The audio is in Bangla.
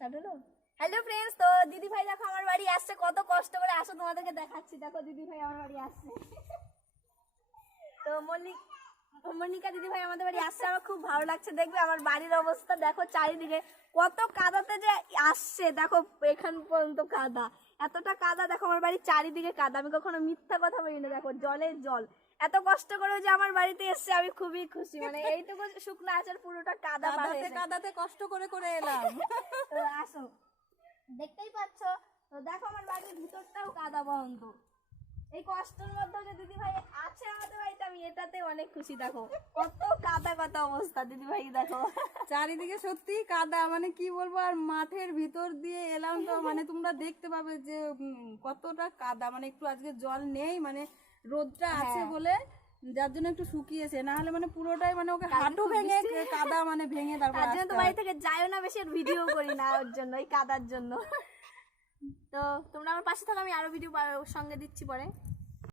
স্টার্ট হলো। হ্যালো ফ্রেন্ডস, তো দিদি ভাই দেখো আমার বাড়ি আসছে, কত কষ্ট করে আসো তোমাদেরকে দেখাচ্ছি। দেখো দিদি ভাই আমার বাড়ি আসছে। তো মল্লিকা দিদি ভাই আমাদের বাড়ি আসছে, আমার খুব ভালো লাগছে। দেখবে আমার বাড়ির অবস্থা দেখো, চারিদিকে কত কাদাতে যে আসছে। দেখো এখান পর্যন্ত কাদা, এতটা কাদা। দেখো আমার বাড়ির চারিদিকে কাদা, আমি কখনো মিথ্যা কথা বলি না। দেখো জলের জল, এত কষ্ট করে যে আমার বাড়িতে এসছে, আমি খুবই খুশি। মানে এইটুকু শুকনো আছে, পুরোটা কাদা। কাদাতে কষ্ট করে করে এলাম। তো আসো, দেখতেই পাচ্ছ। তো দেখো আমার বাড়ির ভিতরটাও কাদা বন্ধ। এই কষ্টের মধ্যে যে দিদি ভাই আছে আমাদের বাড়িতে, আমি এটাতে অনেক খুশি। দেখো কত কাদা, কত অবস্থা দিদি ভাই দেখো। চারিদিকে সত্যি কাদা, মানে কি বলবো। আর মাঠের ভিতর দিয়ে এলাম, তো মানে তোমরা দেখতে পাবে যে কতটা কাদা। মানে একটু আজকে জল নেই, মানে রোদটা আছে বলে, যার জন্য একটু শুকিয়েছে। না হলে মানে পুরোটাই মানে ওকে হাঁটু ভেঙে কাদা মানে ভেঙে তারপর তার জন্য তো বাড়ি থেকে যাইও না বেশি, ভিডিও করি না ওর জন্য, এই কাদার জন্য। তো তোমরা আমার পাশে থাকো, আমি আরো ভিডিও সঙ্গে দিচ্ছি পরে।